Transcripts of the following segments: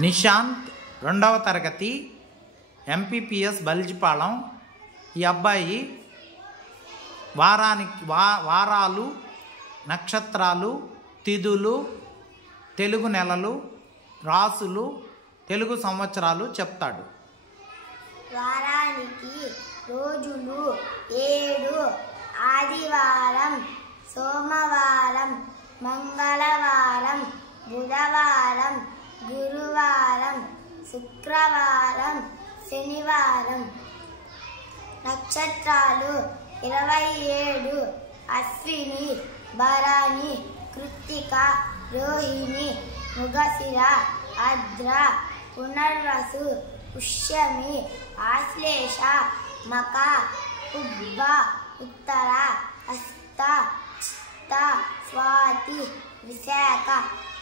నిశాంత్ 2వ తరగతి ఎంపీపీఎస్ బల్జిపాళెం. ఈ అబ్బాయి వారాలు, నక్షత్రాలు, తిథులు, తెలుగు నెలలు, రాసులు, తెలుగు సంవత్సరాలు చెప్తాడు. వారానికి రోజులు 7: ఆదివారం, సోమవారం, మంగళవారం, బుధవారం, గురువారం, శుక్రవారం, శనివారం. నక్షత్రాలు 27: అశ్విని, భరణి, కృత్తిక, రోహిణి, మృగశిర, ఆర్ద్ర, పునర్వసు, పుష్యమి, ఆశ్లేష, మఖ, పుబ్బ, ఉత్తర, హస్త, చిత్త, స్వాతి, విశాఖ,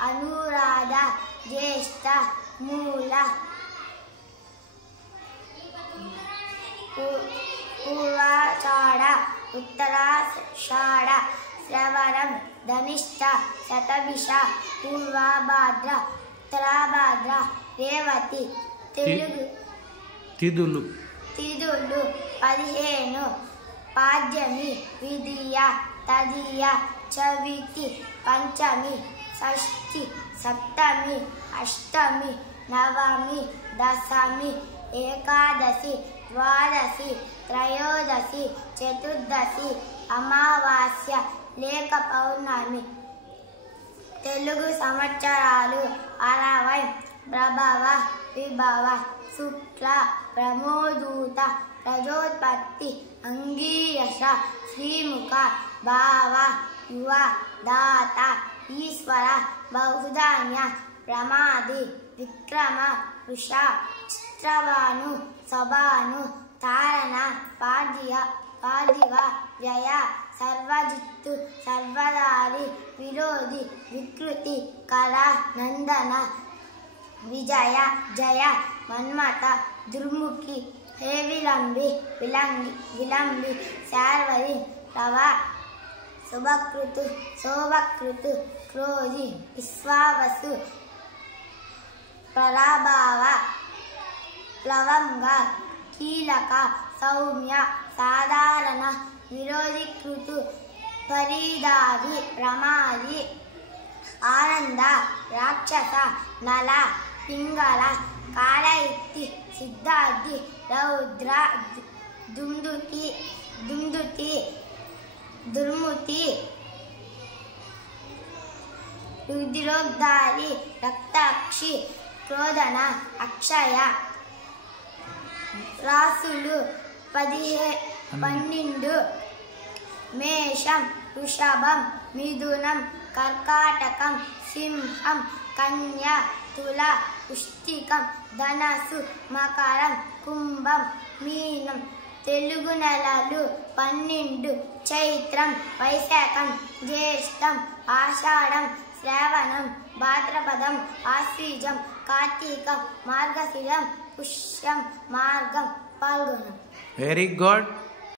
అనురాధ, జ్యేష్ఠ, మూల, పూర్వాషాఢ, ఉత్తరాషాఢ, శ్రవణం, ధనిష్ట, శతభిష, పూర్వభాద్ర, ఉత్తరాభాద్ర, రేవతి. తెలుగు తిథులు 15: పాడ్యమి, విదియ, తదియ, చవితి, పంచమి, షష్ఠి, సప్తమి, అష్టమి, నవమి, దశమి, ఏకాదశి, ద్వాదశి, త్రయోదశి, చతుర్దశి, అమావాస్య లేక పౌర్ణమి. తెలుగు సంవత్సరాలు 60: ప్రభవ, విభవ, శుక్ల, ప్రమోదూత, ప్రజోత్పత్తి, అంగీరస, శ్రీముఖ, భావ, యువ, దాత, ఈశ్వర, బహుధాన్య, ప్రమాది, విక్రమ, వృష, చిత్రవాను, సభాను, తారణ, పార్థివ, వ్యయ, సర్వజిత్తు, సర్వదారి, విరోధి, వికృతి, కళ, నందన, విజయ, జయ, మన్మథ, దుర్ముఖి, హే విలంబి, విలంబి, శార్వరి, ప్లవ, శుభకృతు, శోభకృతు, క్రోధి, విశ్వావసు, పరాభావ, ప్లవంగ, కీలక, సౌమ్య, సాధారణ, విరోధీకృతు, పరిదారి, ప్రమాది, ఆనంద, రాక్షస, నల, పింగళ, కాళయిత్తి, సిద్ధార్థి, రౌద్ర, దుందుతి, దుర్ముతి, రుద్రోద్ధారి, రక్తాక్షి, క్రోధన, అక్షయ. రాసులు 12: మేషం, వృషభం, మిథునం, కర్కాటకం, సింహం, కన్య, తుల, వృశ్చికం, ధనస్సు, మకరం, కుంభం, మీనం. తెలుగు నెలలు 12: చైత్రం, వైశాఖం, జ్యేష్టం, ఆషాఢం, శ్రావణం, భాద్రపదం, ఆశ్వీజం, కార్తీకం, మార్గశిరం, పుష్యం, మార్గం, పాల్గొనం. Very good.